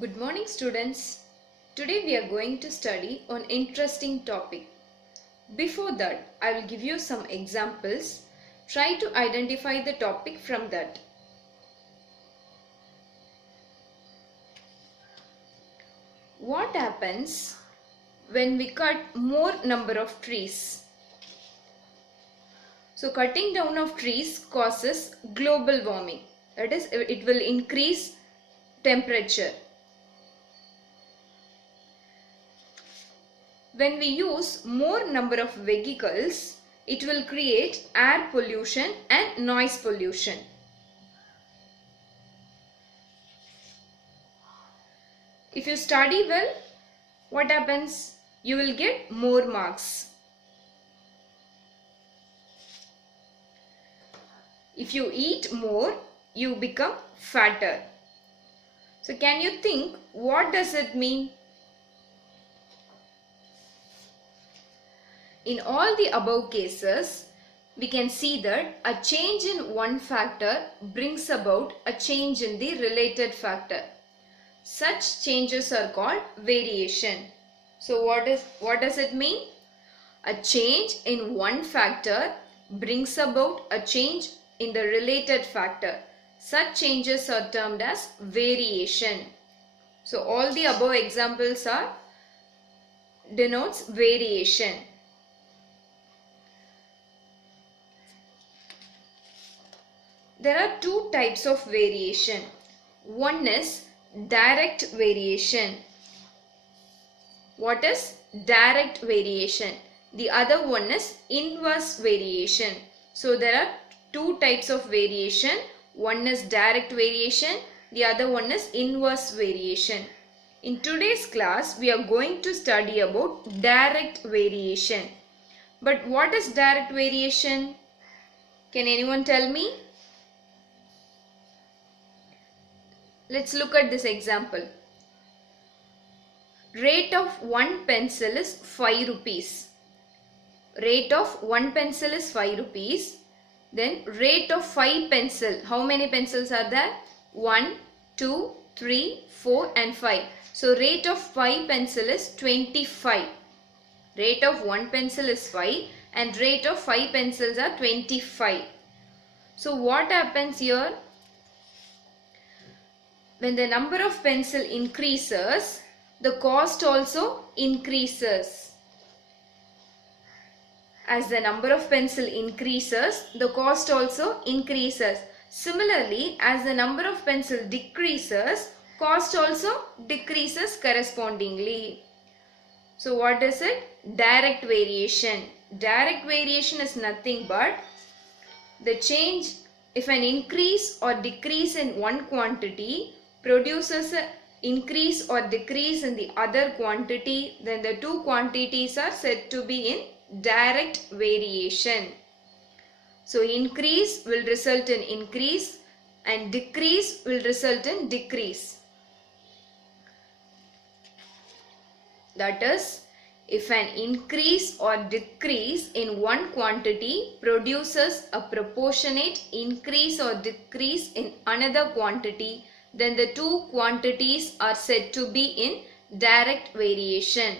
Good morning students. Today we are going to study an interesting topic. Before that, I will give you some examples. Try to identify the topic from that. What happens when we cut more number of trees? So cutting down of trees causes global warming. That is, it will increase temperature. When we use more number of vehicles, it will create air pollution and noise pollution. If you study well, what happens? You will get more marks. If you eat more, you become fatter. So can you think, what does it mean? In all the above cases, we can see that a change in one factor brings about a change in the related factor. Such changes are called variation. So what does it mean? A change in one factor brings about a change in the related factor. Such changes are termed as variation. So all the above examples denotes variation. There are two types of variation. One is direct variation. What is direct variation? The other one is inverse variation. So there are two types of variation. One is direct variation. The other one is inverse variation. In today's class, we are going to study about direct variation. But what is direct variation? Can anyone tell me? Let's look at this example. Rate of one pencil is 5 rupees. Rate of one pencil is 5 rupees. Then rate of 5 pencil. How many pencils are there? 1, 2, 3, 4 and 5. So rate of 5 pencil is 25. Rate of one pencil is 5 and rate of 5 pencils are 25. So what happens here? When the number of pencil increases, the cost also increases. As the number of pencil increases, the cost also increases. Similarly, as the number of pencil decreases, cost also decreases correspondingly. So what is it? Direct variation. Direct variation is nothing but the change. If an increase or decrease in one quantity produces an increase or decrease in the other quantity, then the two quantities are said to be in direct variation. So increase will result in increase and decrease will result in decrease. That is, if an increase or decrease in one quantity produces a proportionate increase or decrease in another quantity, then the two quantities are said to be in direct variation.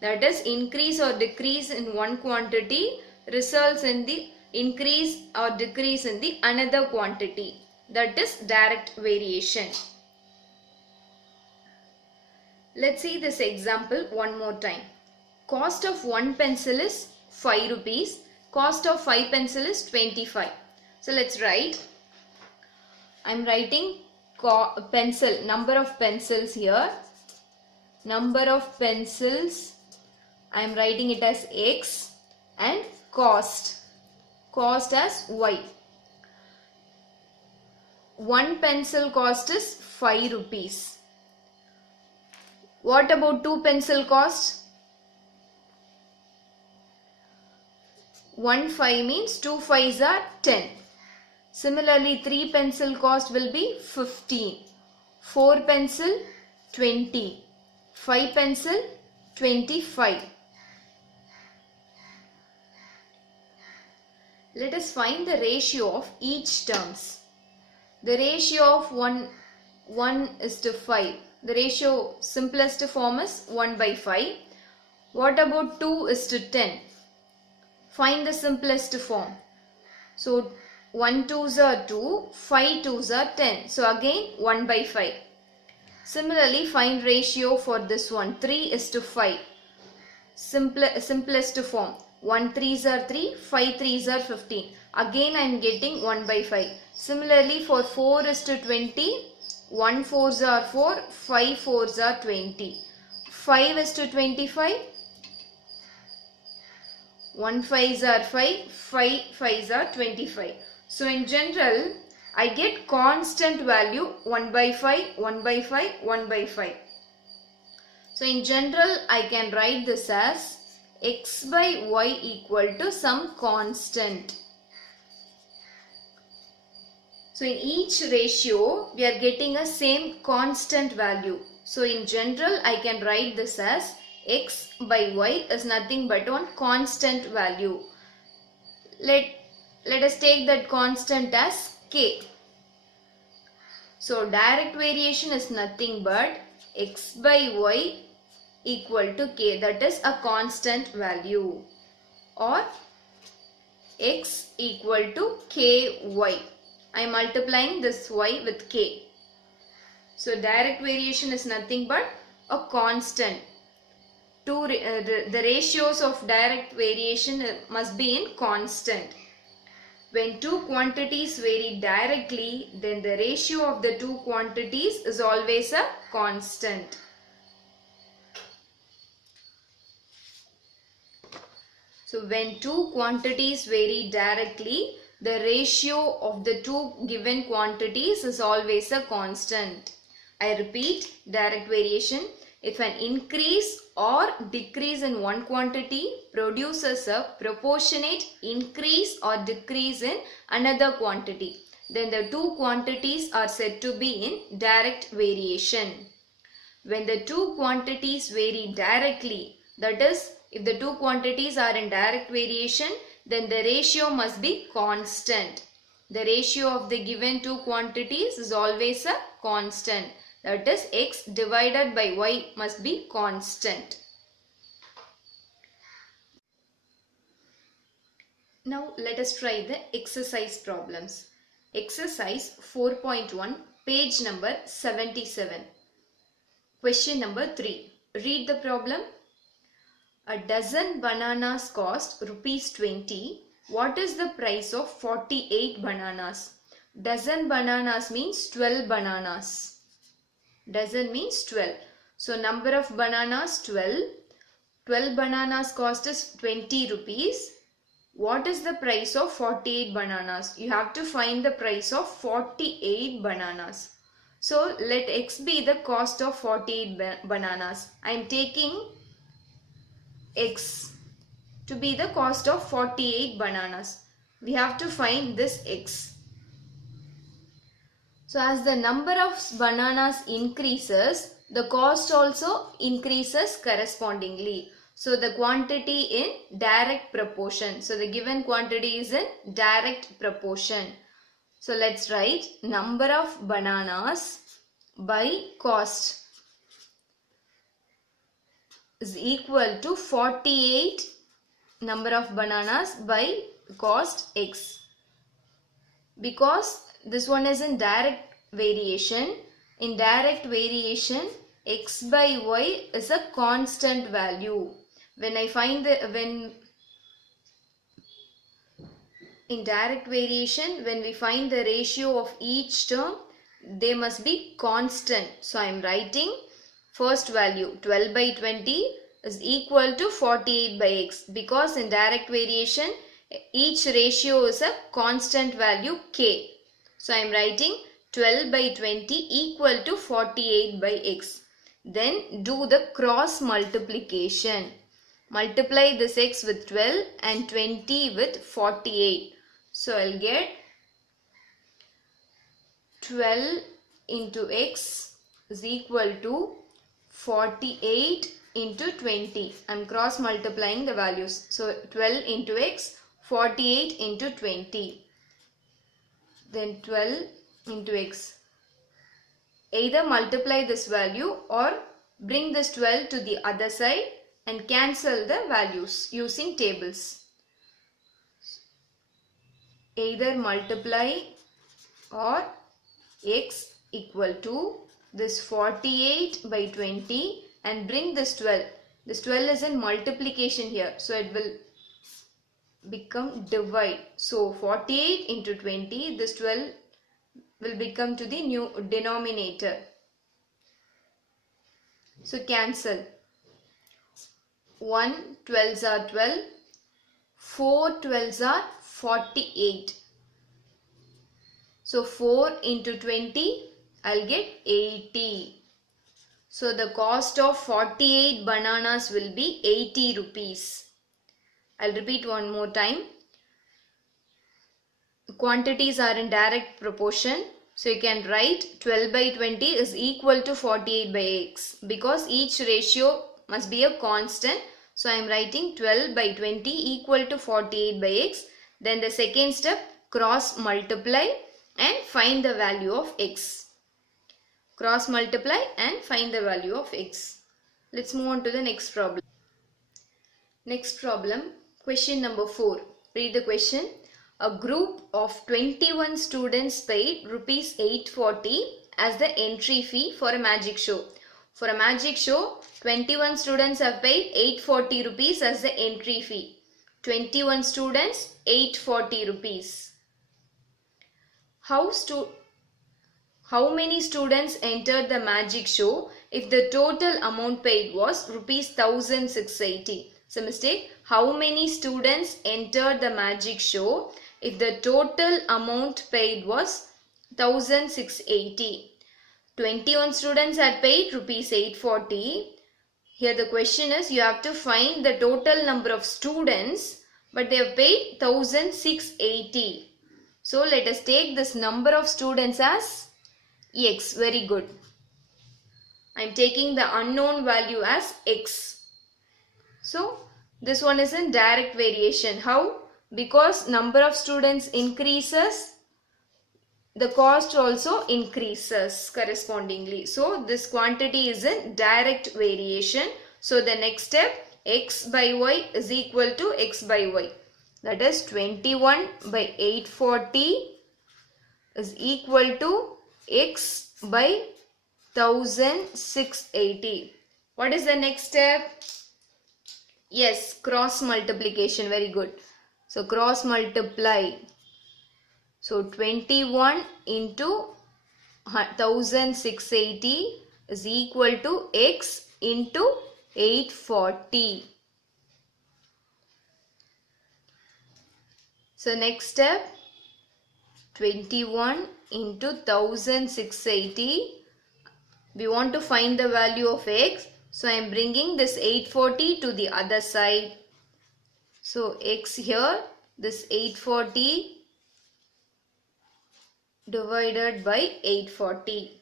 That is, increase or decrease in one quantity results in the increase or decrease in the another quantity. That is direct variation. Let's see this example one more time. Cost of one pencil is 5 rupees. Cost of 5 pencil is 25. So let's write. I am writing pencil, number of pencils here. Number of pencils, I am writing it as X, and cost as Y. One pencil cost is 5 rupees. What about two pencil cost? 1 5 means 2 5s are 10. Similarly, 3 pencil cost will be 15. 4 pencil 20. 5 pencil 25. Let us find the ratio of each terms. The ratio of 1 is to 5. The ratio simplest form is 1 by 5. What about 2 is to 10? Find the simplest form. So 1 2s are 2, 5 2s are 10. So again 1 by 5. Similarly, find ratio for this one. 3 is to 5. Simplest form. 1 3s are 3, 5 3s are 15. Again I am getting 1 by 5. Similarly, for 4 is to 20. 1 4s are 4, 5 4s are 20. 5 is to 25. 1 5s are 5, 5 5s are 25. So in general, I get constant value 1 by 5, 1 by 5, 1 by 5. So in general, I can write this as x by y equal to some constant. So in each ratio, we are getting a same constant value. So in general, I can write this as x by y is nothing but one constant value. Let us take that constant as k. So direct variation is nothing but x by y equal to k, that is a constant value, or x equal to ky. I am multiplying this y with k. So direct variation is nothing but a constant. The ratios of direct variation must be in constant. When two quantities vary directly, then the ratio of the two quantities is always a constant. So when two quantities vary directly, the ratio of the two given quantities is always a constant. I repeat, direct variation. If an increase or decrease in one quantity produces a proportionate increase or decrease in another quantity, then the two quantities are said to be in direct variation. When the two quantities vary directly, that is, if the two quantities are in direct variation, then the ratio must be constant. The ratio of the given two quantities is always a constant. That is, x divided by y must be constant. Now let us try the exercise problems. Exercise 4.1, page number 77. Question number 3. Read the problem. A dozen bananas cost rupees 20. What is the price of 48 bananas? Dozen bananas means 12 bananas. Dozen means 12. So number of bananas 12. 12 bananas cost is 20 rupees. What is the price of 48 bananas? You have to find the price of 48 bananas. So let x be the cost of 48 bananas. I am taking x to be the cost of 48 bananas. We have to find this x. So as the number of bananas increases, the cost also increases correspondingly. So the quantity in direct proportion. So the given quantity is in direct proportion. So let's write number of bananas by cost is equal to 48 number of bananas by cost x. Because this one is in direct variation. In direct variation, x by y is a constant value. When in direct variation, when we find the ratio of each term, they must be constant. So I am writing first value 12 by 20 is equal to 48 by x, because in direct variation each ratio is a constant value k. So I am writing 12 by 20 equal to 48 by x. Then do the cross multiplication. Multiply this x with 12 and 20 with 48. So I'll get 12 into x is equal to 48 into 20. I'm cross multiplying the values. So 12 into x, 48 into 20. Then 12 into x. Either multiply this value or bring this 12 to the other side and cancel the values using tables. Either multiply or x equal to this 48 by 20 and bring this 12. This 12 is in multiplication here, so it will become divide. So 48 into 20, this 12 will become to the new denominator. So cancel. 1 12s are 12, 4 12s are 48. So 4 into 20, I'll get 80. So the cost of 48 bananas will be 80 rupees. I'll repeat one more time. Quantities are in direct proportion. So you can write 12 by 20 is equal to 48 by x because each ratio must be a constant. So I am writing 12 by 20 equal to 48 by x. Then the second step, cross multiply and find the value of x. Cross multiply and find the value of x. Let's move on to the next problem. Next problem, question number 4. Read the question. A group of 21 students paid rupees 840 as the entry fee for a magic show. For a magic show, 21 students have paid 840 rupees as the entry fee. 21 students, 840 rupees. How many students entered the magic show if the total amount paid was rupees 1680? It's a mistake. How many students entered the magic show if the total amount paid was 1680? 21 students had paid rupees 840. Here the question is, you have to find the total number of students, but they have paid 1680. So let us take this number of students as x. Very good. I am taking the unknown value as x. So this one is in direct variation. How? Because number of students increases, the cost also increases correspondingly. So this quantity is in direct variation. So the next step, x by y is equal to x by y. That is 21 by 840 is equal to x by 1680. What is the next step? Yes, cross multiplication. Very good. So cross multiply. So 21 into 1680 is equal to x into 840. So next step, 21 into 1680. We want to find the value of x. So I am bringing this 840 to the other side. So x here, this 840 divided by 840.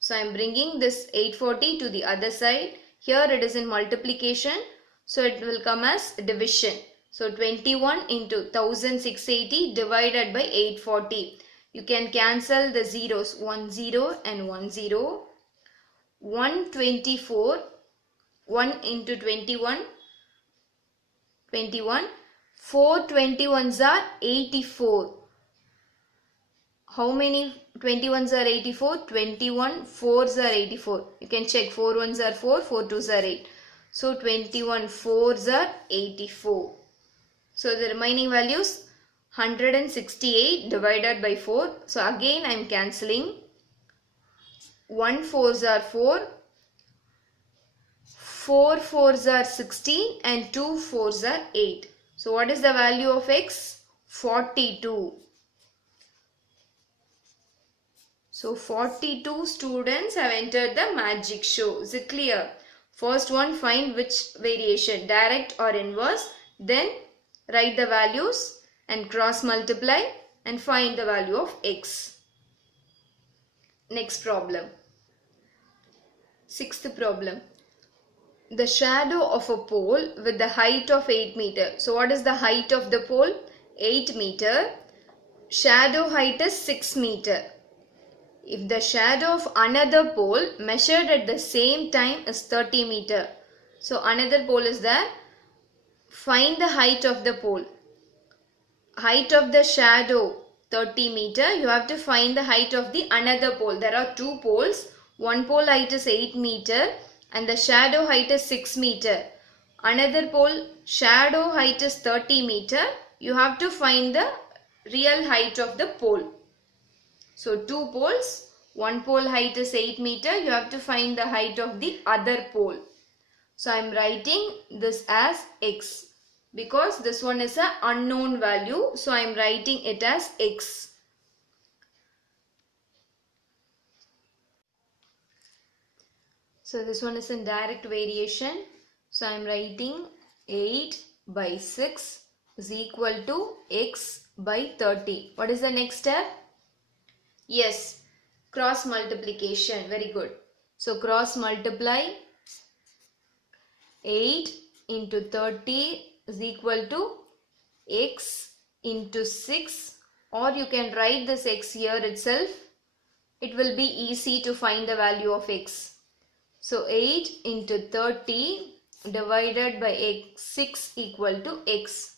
So I am bringing this 840 to the other side. Here it is in multiplication. So it will come as division. So 21 into 1680 divided by 840. You can cancel the zeros, 1 0 and 1 0. 124, 1 into 21, 21. 4 21s are 84. How many 21s are 84? 21 4s are 84. You can check, 4 1s are 4, 4 2s are 8. So 21 4s are 84. So the remaining values 168 divided by 4. So again I am cancelling. 1 4s are 4, 4 4s are 16 and 2 4s are 8. So what is the value of x? 42. So 42 students have entered the magic show. Is it clear? First one, find which variation, direct or inverse. Then write the values and cross multiply and find the value of x. Next problem. Sixth problem. The shadow of a pole with the height of 8 meter. So what is the height of the pole? 8 meter. Shadow height is 6 meter. if the shadow of another pole measured at the same time is 30 meter. So another pole is there. Find the height of the pole. Height of the shadow 30 meter. You have to find the height of the another pole. There are two poles. One pole height is 8 meter and the shadow height is 6 meter. Another pole shadow height is 30 meter. You have to find the real height of the pole. So two poles, one pole height is 8 meter. You have to find the height of the other pole. So I am writing this as x because this one is an unknown value. So I am writing it as x. So this one is in direct variation. So I am writing 8 by 6 is equal to x by 30. What is the next step? Yes, cross multiplication. Very good. So cross multiply 8 into 30 is equal to x into 6, or you can write this x here itself. It will be easy to find the value of x. So 8 into 30 divided by x, 6 equal to x.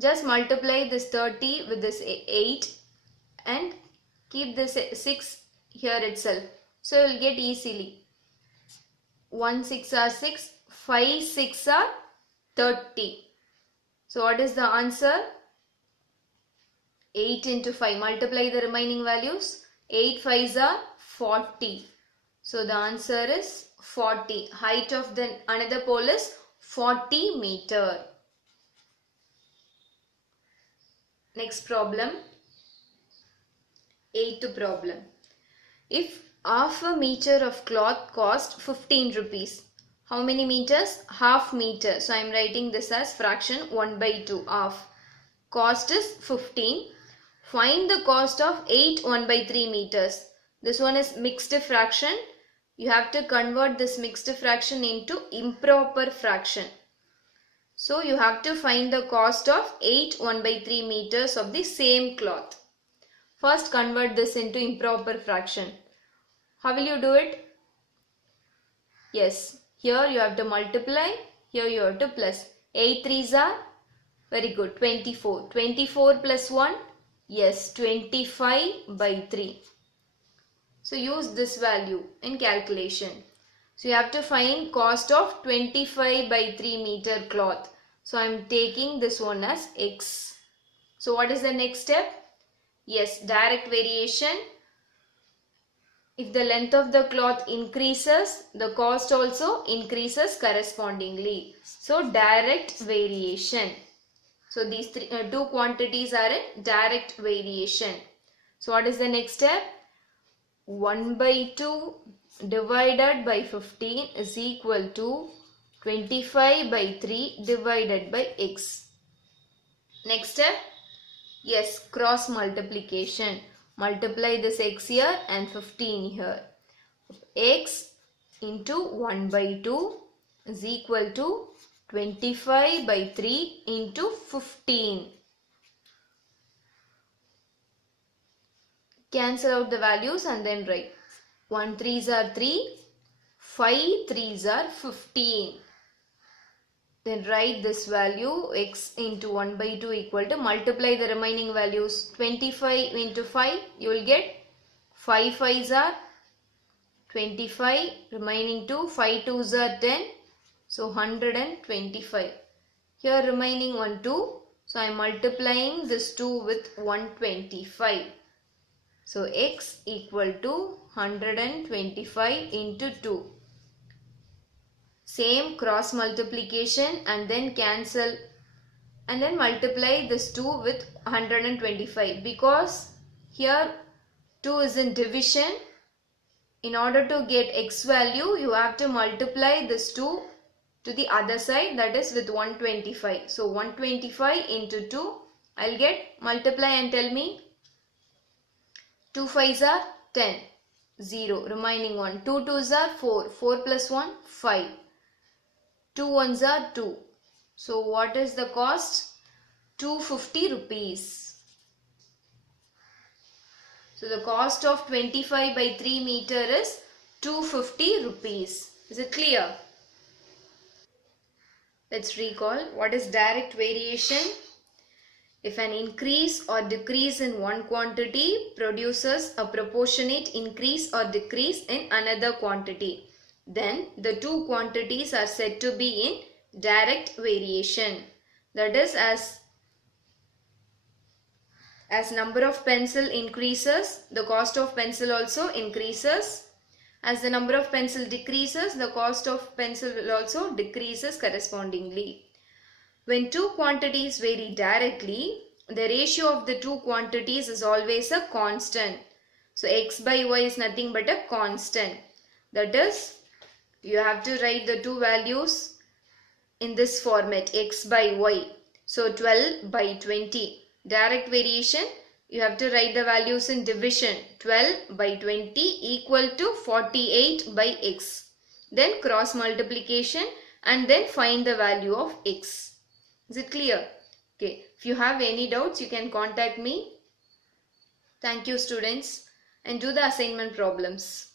Just multiply this 30 with this 8 and keep this 6 here itself. So you will get easily. 1 6 are 6, 5 6 are 30. So what is the answer? 8 into 5. Multiply the remaining values. 8 5s are 40. So the answer is 40. Height of the another pole is 40 meter. Next problem. 8th problem. If half a meter of cloth cost 15 rupees. How many meters? Half meter. So I am writing this as fraction 1 by 2. Half. Cost is 15. Find the cost of 8 1 by 3 meters. This one is mixed fraction. You have to convert this mixed fraction into improper fraction. So you have to find the cost of 8 1 by 3 meters of the same cloth. First convert this into improper fraction. How will you do it? Yes, here you have to multiply, here you have to plus. 8 3s are, very good, 24. 24 plus 1, yes, 25 by 3. So use this value in calculation. So you have to find cost of 25 by 3 meter cloth. So I am taking this one as x. So what is the next step? Yes, direct variation. If the length of the cloth increases, the cost also increases correspondingly. So direct variation. So these two quantities are in direct variation. So what is the next step? 1 by 2 divided by 15 is equal to 25 by 3 divided by x. Next step? Yes, cross multiplication. Multiply this x here and 15 here. X into 1 by 2 is equal to 25 by 3 into 15. Cancel out the values and then write. 1 3s are 3, 5 3s are 15. Then write this value x into 1 by 2 equal to, multiply the remaining values. 25 into 5, you will get 5 5s are 25, remaining 2, 5 2s are 10, so 125. Here remaining 1 2, so I am multiplying this 2 with 125. So x equal to 125 into 2. Same cross multiplication and then cancel and then multiply this 2 with 125, because here 2 is in division. In order to get x value, you have to multiply this 2 to the other side, that is with 125. So 125 into 2, I will get, multiply and tell me. 2 5s are 10, 0, remaining 1. 2 2s are 4, 4 plus 1, 5. 2 1s are 2. So what is the cost? 250 rupees. So the cost of 25 by 3 meter is 250 rupees. Is it clear? Let's recall what is direct variation. If an increase or decrease in one quantity produces a proportionate increase or decrease in another quantity, then the two quantities are said to be in direct variation. That is, as number of pencil increases, the cost of pencil also increases. As the number of pencil decreases, the cost of pencil will also decreases correspondingly. When two quantities vary directly, the ratio of the two quantities is always a constant. So x by y is nothing but a constant. That is, you have to write the two values in this format, x by y. So 12 by 20. Direct variation, you have to write the values in division. 12 by 20 equal to 48 by x. Then cross multiplication and then find the value of x. Is it clear? Okay. If you have any doubts, you can contact me. Thank you, students, and do the assignment problems.